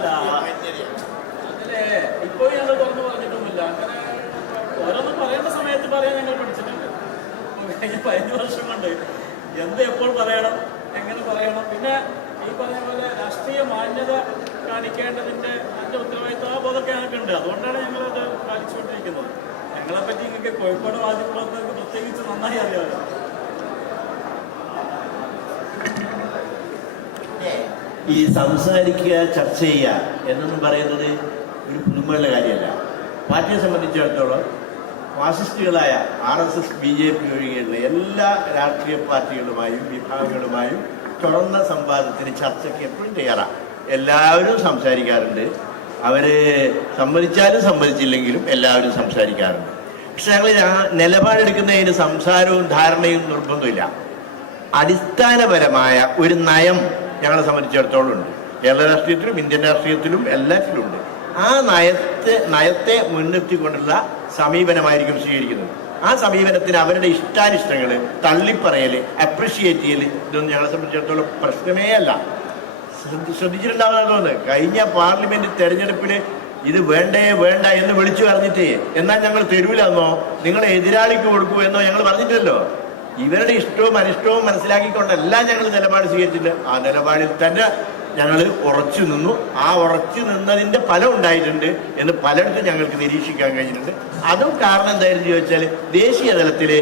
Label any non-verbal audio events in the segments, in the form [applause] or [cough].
അല്ല അങ്ങനെ ഇപ്പോൾ ഞങ്ങൾ തുറന്നു പറഞ്ഞിട്ടൊന്നുമില്ല. പറയേണ്ട സമയത്ത് പറയാൻ ഞങ്ങൾ പഠിച്ചിട്ടുണ്ട്. കഴിഞ്ഞ പതിനഞ്ച് വർഷം കൊണ്ട് എന്ത് എപ്പോൾ പറയണം എങ്ങനെ പറയണം പിന്നെ ഈ പോലെ രാഷ്ട്രീയ മാന്യത കാണിക്കേണ്ടതിന്റെ അതിന്റെ ഉത്തരവാദിത്വ ബോധമൊക്കെ ഞങ്ങൾക്കുണ്ട്. അതുകൊണ്ടാണ് ഞങ്ങളത് പാലിച്ചുകൊണ്ടിരിക്കുന്നത്. ഞങ്ങളെ പറ്റി നിങ്ങൾക്ക് കോഴിക്കോട് മാധ്യമപ്രവർത്തകർക്ക് പ്രത്യേകിച്ച് നന്നായി അറിയാമല്ലോ. ഈ സംസാരിക്കുക ചർച്ച ചെയ്യുക എന്നൊന്നും പറയുന്നത് ഒരു പുതുമയുള്ള കാര്യമല്ല. പാർട്ടിയെ സംബന്ധിച്ചിടത്തോളം ഫാസിസ്റ്റുകളായ R S S B J P ഒഴികെയുള്ള എല്ലാ രാഷ്ട്രീയ പാർട്ടികളുമായും വിഭാഗങ്ങളുമായും തുറന്ന സംവാദത്തിന് ചർച്ചയ്ക്ക് എപ്പോഴും തയ്യാറാണ്. എല്ലാവരും സംസാരിക്കാറുണ്ട്. അവർ സമ്മതിച്ചാലും സമ്മതിച്ചില്ലെങ്കിലും എല്ലാവരും സംസാരിക്കാറുണ്ട്. പക്ഷെ ഞങ്ങൾ നിലപാടെടുക്കുന്നതിന് സംസാരവും ധാരണയും നിർബന്ധമില്ല അടിസ്ഥാനപരമായ ഒരു നയം ഞങ്ങളെ സംബന്ധിച്ചിടത്തോളം ഉണ്ട്. കേരള രാഷ്ട്രീയത്തിലും ഇന്ത്യൻ രാഷ്ട്രീയത്തിലും എല്ലാത്തിലും ഉണ്ട്. ആ നയത്തെ നയത്തെ മുൻനിർത്തിക്കൊണ്ടുള്ള സമീപനമായിരിക്കും സ്വീകരിക്കുന്നത്. ആ സമീപനത്തിന് അവരുടെ ഇഷ്ടാനിഷ്ടങ്ങൾ തള്ളിപ്പറയൽ അപ്രിഷിയേറ്റ് ചെയ്യൽ ഇതൊന്നും ഞങ്ങളെ സംബന്ധിച്ചിടത്തോളം പ്രശ്നമേ അല്ല. ശ്രദ്ധ- ശ്രദ്ധിച്ചിട്ടുണ്ടാവുന്ന കഴിഞ്ഞ പാർലമെന്റ് തെരഞ്ഞെടുപ്പിൽ ഇത് വേണ്ടേ വേണ്ട എന്ന് വിളിച്ചു പറഞ്ഞിട്ടേ എന്നാൽ ഞങ്ങൾ തരൂലെന്നോ നിങ്ങളെ എതിരാളിക്ക് കൊടുക്കൂ എന്നോ ഞങ്ങൾ പറഞ്ഞിട്ടില്ലല്ലോ. ഇവരുടെ ഇഷ്ടവും അനിഷ്ടവും മനസ്സിലാക്കിക്കൊണ്ടല്ല ഞങ്ങൾ നിലപാട് സ്വീകരിച്ചില്ല. ആ നിലപാടിൽ തന്നെ ഞങ്ങൾ ഉറച്ചു നിന്നു. ആ ഉറച്ചു നിന്നതിന്റെ ഫലം ഉണ്ടായിട്ടുണ്ട് എന്ന് പലയിടത്തും ഞങ്ങൾക്ക് നിരീക്ഷിക്കാൻ കഴിഞ്ഞിട്ടുണ്ട്. അതും കാരണം എന്തായിരുന്നു ചോദിച്ചാൽ ദേശീയ തലത്തിൽ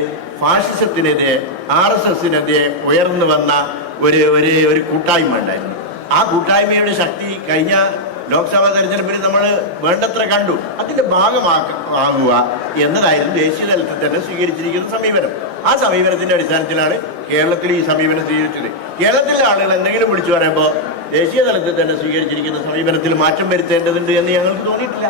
ഫാഷിസത്തിനെതിരെ ആർ എസ് എസിനെതിരെ ഉയർന്നു വന്ന ഒരു ഒരു ഒരു കൂട്ടായ്മ ഉണ്ടായിരുന്നു. ആ കൂട്ടായ്മയുടെ ശക്തി കഴിഞ്ഞ ലോക്സഭാ തെരഞ്ഞെടുപ്പിൽ നമ്മൾ വേണ്ടത്ര കണ്ടു. അതിന്റെ ഭാഗമാക്ക ആകുക എന്നതായിരുന്നു ദേശീയ തലത്തിൽ തന്നെ സ്വീകരിച്ചിരിക്കുന്ന സമീപനം. ആ സമീപനത്തിന്റെ അടിസ്ഥാനത്തിലാണ് കേരളത്തിൽ ഈ സമീപനം സ്വീകരിച്ചത്. കേരളത്തിലെ ആളുകൾ എന്തെങ്കിലും വിളിച്ചു പറയുമ്പോൾ ദേശീയ തലത്തിൽ തന്നെ സ്വീകരിച്ചിരിക്കുന്ന സമീപനത്തിൽ മാറ്റം വരുത്തേണ്ടതുണ്ട് എന്ന് ഞങ്ങൾക്ക് തോന്നിയിട്ടില്ല.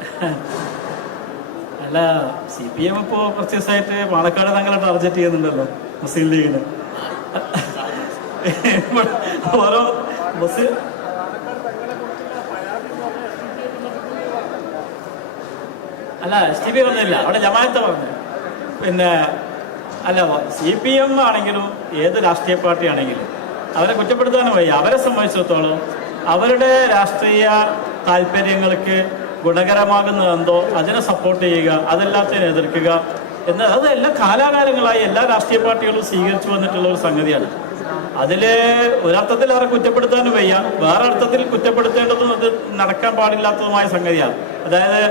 [laughs] അല്ല സി പി എം കുറച്ച് ദിവസമായിട്ട് പാലക്കാട് തങ്ങളെ ടാർഗറ്റ് ചെയ്യുന്നുണ്ടല്ലോ മുസ്ലിം ലീഗിന് [laughs] ഓരോ ബസ് അല്ല എസ് ടി പി പറഞ്ഞില്ല അവിടെ ജമാഅത്ത് പറഞ്ഞു. പിന്നെ അല്ല സി പി എം ആണെങ്കിലും ഏത് രാഷ്ട്രീയ പാർട്ടി ആണെങ്കിലും അവരെ കുറ്റപ്പെടുത്താനും വയ്യ. അവരെ സംബന്ധിച്ചിടത്തോളം അവരുടെ രാഷ്ട്രീയ താല്പര്യങ്ങൾക്ക് ഗുണകരമാകുന്ന എന്തോ അതിനെ സപ്പോർട്ട് ചെയ്യുക അതെല്ലാത്തിനെ എതിർക്കുക എന്ന അത് എല്ലാ കാലാകാലങ്ങളായി എല്ലാ രാഷ്ട്രീയ പാർട്ടികളും സ്വീകരിച്ചു വന്നിട്ടുള്ള ഒരു സംഗതിയാണ്. അതിലെ ഒരർത്ഥത്തിൽ അവരെ കുറ്റപ്പെടുത്താനും വയ്യ വേറെ അർത്ഥത്തിൽ കുറ്റപ്പെടുത്തേണ്ടതും അത് നടക്കാൻ പാടില്ലാത്തതുമായ സംഗതിയാണ്. അതായത്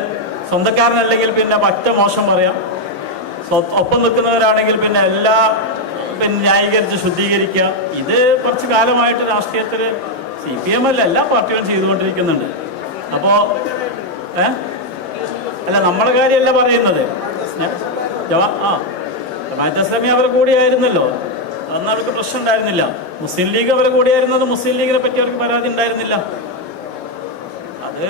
സ്വന്തക്കാരനല്ലെങ്കിൽ പിന്നെ പറ്റ മോശം പറയാം ഒപ്പം നിൽക്കുന്നവരാണെങ്കിൽ പിന്നെ എല്ലാ പിന്നെ ന്യായീകരിച്ച് ശുദ്ധീകരിക്കുക. ഇത് കുറച്ച് കാലമായിട്ട് രാഷ്ട്രീയത്തിൽ സി പി എം അല്ല എല്ലാ പാർട്ടികളും ചെയ്തുകൊണ്ടിരിക്കുന്നുണ്ട്. അപ്പോൾ അല്ല നമ്മുടെ കാര്യമല്ല പറയുന്നത്? ആ. ജമാഅത്ത് ഇസ്ലാമി അവരെ കൂടിയായിരുന്നല്ലോ. അന്ന് അവർക്ക് പ്രശ്നം ഉണ്ടായിരുന്നില്ല. മുസ്ലിം ലീഗ് അവരെ കൂടിയായിരുന്നത് മുസ്ലിം ലീഗിനെ പറ്റി അവർക്ക് പരാതി ഉണ്ടായിരുന്നില്ല. അത്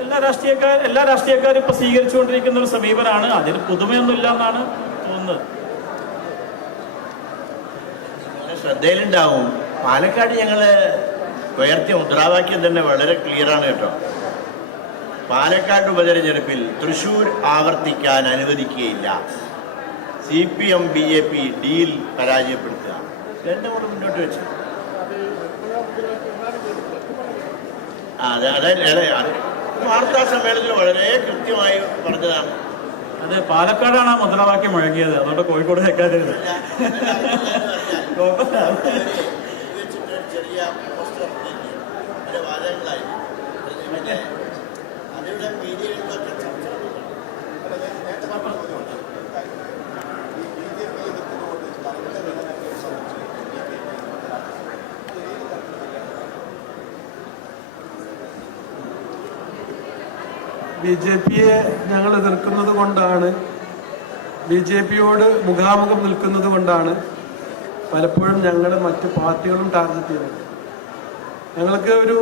എല്ലാ രാഷ്ട്രീയക്കാർ എല്ലാ രാഷ്ട്രീയക്കാരും ഇപ്പൊ സ്വീകരിച്ചുകൊണ്ടിരിക്കുന്ന ഒരു സമീപനമാണ് അതിന് പുതുമയൊന്നുമില്ല എന്നാണ് തോന്നുന്നത്. ശ്രദ്ധയിലുണ്ടാവും. പാലക്കാട് ഞങ്ങൾ ഉയർത്തിയ മുദ്രാവാക്യം തന്നെ വളരെ ക്ലിയർ ആണ് കേട്ടോ. പാലക്കാട് ഉപതെരഞ്ഞെടുപ്പിൽ തൃശൂർ ആവർത്തിക്കാൻ അനുവദിക്കുകയില്ല. C P M B J P deal പരാജയപ്പെടുത്തുക. രണ്ടും കൂടെ മുന്നോട്ട് വെച്ചു. അതെ അതെ വാർത്താ സമ്മേളനത്തിൽ വളരെ കൃത്യമായി പറഞ്ഞതാണ്. അത് പാലക്കാടാണ് ആ മുദ്രാവാക്യം മുഴങ്ങിയത്. അതുകൊണ്ട് കോഴിക്കോട് കേൾക്കാതിരുന്നത് [laughs] ചെറിയ അതിവിടെ ചർച്ച ബി ജെ പിയെ ഞങ്ങൾ എതിർക്കുന്നത് കൊണ്ടാണ്. ബി ജെ പിയോട് മുഖാമുഖം നിൽക്കുന്നത് കൊണ്ടാണ് പലപ്പോഴും ഞങ്ങൾ മറ്റ് പാർട്ടികളും ടാർഗറ്റ് ചെയ്യുന്നത് ഞങ്ങൾക്ക് ഒരു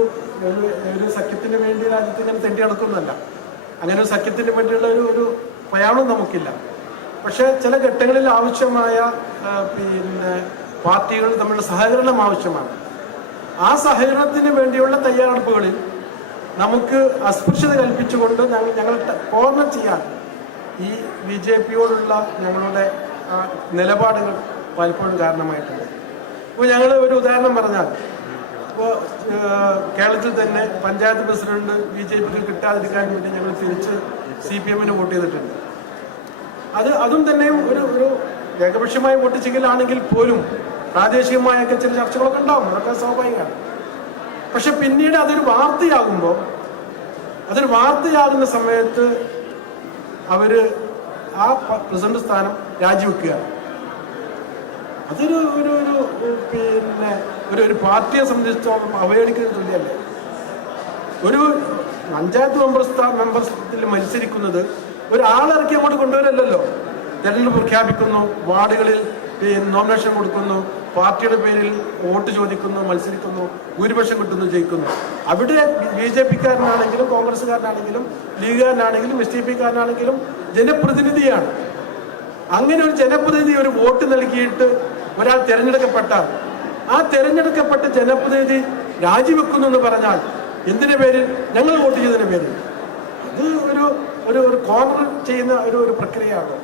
ഒരു സഖ്യത്തിന് വേണ്ടി രാജ്യത്ത് ഇങ്ങനെ തെണ്ടി നടക്കുന്നതല്ല. അങ്ങനെ ഒരു സഖ്യത്തിന് വേണ്ടിയുള്ള ഒരു ഒരു പ്രയാണം നമുക്കില്ല. പക്ഷേ ചില ഘട്ടങ്ങളിൽ ആവശ്യമായ പിന്നെ പാർട്ടികൾ തമ്മിലുള്ള സഹകരണം ആവശ്യമാണ്. ആ സഹകരണത്തിന് വേണ്ടിയുള്ള തയ്യാറെടുപ്പുകളിൽ നമുക്ക് അസ്പൃശ്യത കൽപ്പിച്ചുകൊണ്ട് ഞങ്ങൾ ഞങ്ങൾ കോർണർ ചെയ്യാൻ ഈ ബി ജെ പിയോടുള്ള ഞങ്ങളുടെ നിലപാടുകൾ പലപ്പോഴും കാരണമായിട്ടുണ്ട്. അപ്പോൾ ഞങ്ങൾ ഒരു ഉദാഹരണം പറഞ്ഞാൽ ഇപ്പോൾ കേരളത്തിൽ തന്നെ പഞ്ചായത്ത് പ്രസിഡന്റ് ബി ജെ പിക്ക് കിട്ടാതിരിക്കാൻ വേണ്ടി ഞങ്ങൾ തിരിച്ച് സി പി എമ്മിന് വോട്ട് ചെയ്തിട്ടുണ്ട്. അത് അതും തന്നെ ഒരു ഒരു ഏകപക്ഷീയമായ വോട്ട് ചെയ്യലാണെങ്കിൽ പോലും പ്രാദേശികമായൊക്കെ ചില ചർച്ചകളൊക്കെ ഉണ്ടാവും. അതൊക്കെ സ്വാഭാവികമാണ്. പക്ഷെ പിന്നീട് അതൊരു വാർത്തയാകുമ്പോൾ അതൊരു വാർത്തയാകുന്ന സമയത്ത് അവർ ആ പ്രസിഡന്റ് സ്ഥാനം രാജിവെക്കുക അതൊരു ഒരു ഒരു പിന്നെ ഒരു ഒരു പാർട്ടിയെ സംബന്ധിച്ചിടത്തോളം അവഹേളിക്കുന്ന തുല്യല്ലേ ഒരു പഞ്ചായത്ത് മെമ്പർ സ്ഥാ മെമ്പർത്തിൽ മത്സരിക്കുന്നത് ഒരാളിറക്കി അങ്ങോട്ട് കൊണ്ടുവരല്ലോ തെരഞ്ഞെടുപ്പ് പ്രഖ്യാപിക്കുന്നു വാർഡുകളിൽ നോമിനേഷൻ കൊടുക്കുന്നു പാർട്ടിയുടെ പേരിൽ വോട്ട് ചോദിക്കുന്നു മത്സരിക്കുന്നു ഭൂരിപക്ഷം കിട്ടുന്നു ജയിക്കുന്നു. അവിടെ ബി ജെ പിക്കാരനാണെങ്കിലും കോൺഗ്രസ്സുകാരനാണെങ്കിലും ലീഗുകാരനാണെങ്കിലും എസ് ഡി പിക്കാരനാണെങ്കിലും ജനപ്രതിനിധിയാണ്. അങ്ങനെ ഒരു ജനപ്രതിനിധി ഒരു വോട്ട് നൽകിയിട്ട് ഒരാൾ തിരഞ്ഞെടുക്കപ്പെട്ട ആ തിരഞ്ഞെടുക്കപ്പെട്ട ജനപ്രതിനിധി രാജിവെക്കുന്നു എന്ന് പറഞ്ഞാൽ എന്തിന്റെ പേരിൽ? ഞങ്ങൾ വോട്ട് ചെയ്തതിന്റെ പേരിൽ. അത് ഒരു ഒരു ഒരു കോർണർ ചെയ്യുന്ന ഒരു ഒരു പ്രക്രിയയാണ്?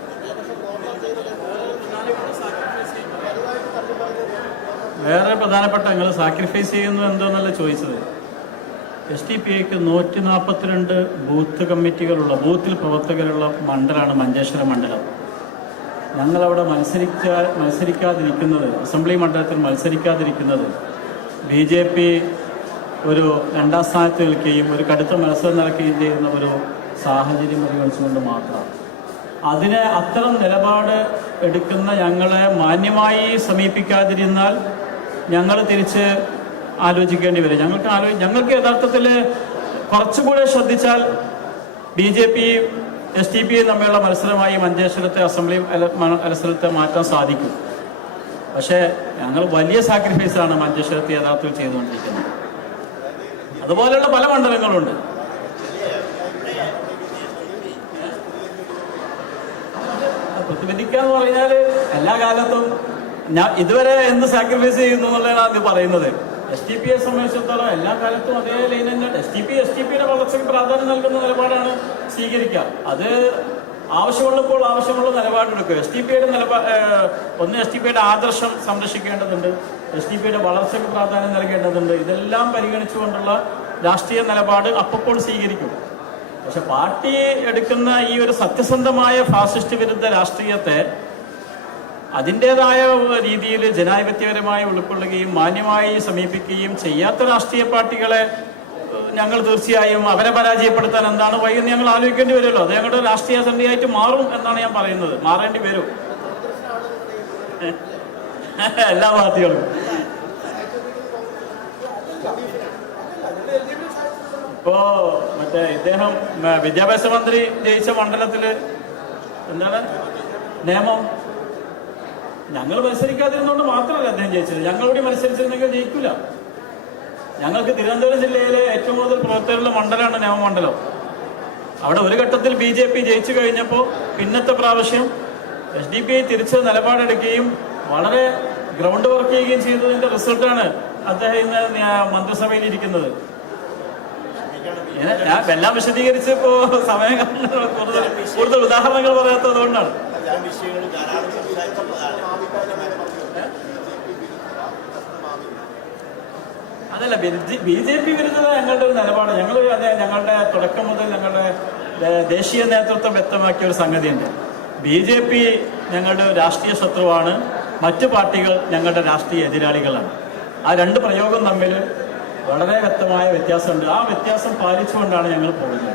വേറെ പ്രധാനപ്പെട്ട നിങ്ങൾ സാക്രിഫൈസ് ചെയ്യുന്നു എന്തോന്നല്ല ചോദിച്ചത്? എസ് ടി പി ഐക്ക് നൂറ്റി നാൽപ്പത്തിരണ്ട് ബൂത്ത് കമ്മിറ്റികളുള്ള ബൂത്തിൽ പ്രവർത്തകരുള്ള മണ്ഡലമാണ് മഞ്ചേശ്വരം മണ്ഡലം. ഞങ്ങളവിടെ മത്സരിച്ച മത്സരിക്കാതിരിക്കുന്നത് അസംബ്ലി മണ്ഡലത്തിൽ മത്സരിക്കാതിരിക്കുന്നത് ബി ജെ പി ഒരു രണ്ടാം സ്ഥാനത്ത് നിൽക്കുകയും ഒരു കടുത്ത മത്സരം നടക്കുകയും ചെയ്യുന്ന ഒരു സാഹചര്യം പരിഗണിച്ചുകൊണ്ട് മാത്രമാണ്. അതിന് അത്തരം നിലപാട് എടുക്കുന്ന ഞങ്ങളെ മാന്യമായി സമീപിക്കാതിരുന്നാൽ ഞങ്ങൾ തിരിച്ച് ആലോചിക്കേണ്ടി വരും. ഞങ്ങൾക്ക് ആലോ ഞങ്ങൾക്ക് യഥാർത്ഥത്തിൽ കുറച്ചുകൂടെ ശ്രദ്ധിച്ചാൽ B J P S T പിയും തമ്മിലുള്ള മത്സരമായി മഞ്ചേശ്വരത്തെ അസംബ്ലി മത്സരത്തെ മാറ്റാൻ സാധിക്കും. പക്ഷേ ഞങ്ങൾ വലിയ സാക്രിഫൈസാണ് മഞ്ചേശ്വരത്ത് യഥാർത്ഥത്തിൽ ചെയ്തുകൊണ്ടിരിക്കുന്നത്. അതുപോലെയുള്ള പല മണ്ഡലങ്ങളുണ്ട്. പ്രതിബന്ധിക്കുക എന്ന് പറഞ്ഞാൽ എല്ലാ കാലത്തും ഞാൻ ഇതുവരെ എന്ത് സാക്രിഫൈസ് ചെയ്യുന്നു എന്നുള്ളതാണ് ആദ്യം പറയുന്നത്. എസ് ടി പിയെ സംബന്ധിച്ചിടത്തോളം എല്ലാ കാലത്തും അതേ ലൈൻ തന്നെയാണ് S T P S T പിയുടെ വളർച്ചയ്ക്ക് പ്രാധാന്യം നൽകുന്ന നിലപാടാണ് സ്വീകരിക്കുക. അത് ആവശ്യമുള്ളപ്പോൾ ആവശ്യമുള്ള നിലപാടെടുക്കുക. എസ് ടി പിയുടെ നിലപാ ഒന്ന് എസ് ടി പിയുടെ ആദർശം സംരക്ഷിക്കേണ്ടതുണ്ട്. എസ് ടി പിയുടെ വളർച്ചയ്ക്ക് പ്രാധാന്യം നൽകേണ്ടതുണ്ട്. ഇതെല്ലാം പരിഗണിച്ചുകൊണ്ടുള്ള രാഷ്ട്രീയ നിലപാട് അപ്പോൾ സ്വീകരിക്കും. പക്ഷെ പാർട്ടി എടുക്കുന്ന ഈ ഒരു സത്യസന്ധമായ ഫാസിസ്റ്റ് വിരുദ്ധ രാഷ്ട്രീയത്തെ അതിന്റെതായ രീതിയിൽ ജനാധിപത്യപരമായി ഉൾക്കൊള്ളുകയും മാന്യമായി സമീപിക്കുകയും ചെയ്യാത്ത രാഷ്ട്രീയ പാർട്ടികളെ ഞങ്ങൾ തീർച്ചയായും അവരെ പരാജയപ്പെടുത്താൻ എന്താണ് വൈകുന്നേരം ഞങ്ങൾ ആലോചിക്കേണ്ടി വരുമല്ലോ. അത് ഞങ്ങളുടെ രാഷ്ട്രീയ സന്ധിയായിട്ട് മാറും എന്നാണ് ഞാൻ പറയുന്നത്. മാറേണ്ടി വരും. [laughs] എല്ലാ പാർട്ടികളും. ഇപ്പോ മറ്റേ ഇദ്ദേഹം വിദ്യാഭ്യാസ മന്ത്രി ജയിച്ച മണ്ഡലത്തിൽ എന്താണ്? നിയമം? ഞങ്ങൾ മത്സരിക്കാതിരുന്നോണ്ട് മാത്രമല്ല അദ്ദേഹം ജയിച്ചത്. ഞങ്ങളോട് മത്സരിച്ചിരുന്നെങ്കിൽ ജയിക്കൂല. ഞങ്ങൾക്ക് തിരുവനന്തപുരം ജില്ലയിലെ ഏറ്റവും കൂടുതൽ പ്രവർത്തകരുടെ മണ്ഡലമാണ് നിയമമണ്ഡലം അവിടെ ഒരു ഘട്ടത്തിൽ ബി ജെ പി ജയിച്ചു കഴിഞ്ഞപ്പോൾ പിന്നത്തെ പ്രാവശ്യം എസ് ഡി പി ഐ തിരിച്ച് നിലപാടെടുക്കുകയും വളരെ ഗ്രൗണ്ട് വർക്ക് ചെയ്യുകയും ചെയ്തതിന്റെ റിസൾട്ടാണ് അദ്ദേഹം ഇന്ന് മന്ത്രിസഭയിൽ ഇരിക്കുന്നത് ഞാൻ എല്ലാം വിശദീകരിച്ച് ഇപ്പോ സമയം കൂടുതൽ കൂടുതൽ ഉദാഹരണങ്ങൾ പറയാത്തത് കൊണ്ടാണ്. അതല്ല ബി ജെ പി വിരുദ്ധത ഞങ്ങളുടെ ഒരു നിലപാട്. ഞങ്ങൾ അതെ ഞങ്ങളുടെ തുടക്കം മുതൽ ഞങ്ങളുടെ ദേശീയ നേതൃത്വം വ്യക്തമാക്കിയ ഒരു സംഗതിയുണ്ട്. ബി ജെ പി ഞങ്ങളുടെ രാഷ്ട്രീയ ശത്രുവാണ്. മറ്റു പാർട്ടികൾ ഞങ്ങളുടെ രാഷ്ട്രീയ എതിരാളികളാണ്. ആ രണ്ട് പ്രയോഗം തമ്മിൽ വളരെ വ്യക്തമായ വ്യത്യാസമുണ്ട്. ആ വ്യത്യാസം പാലിച്ചുകൊണ്ടാണ് ഞങ്ങൾ പോകുന്നത്.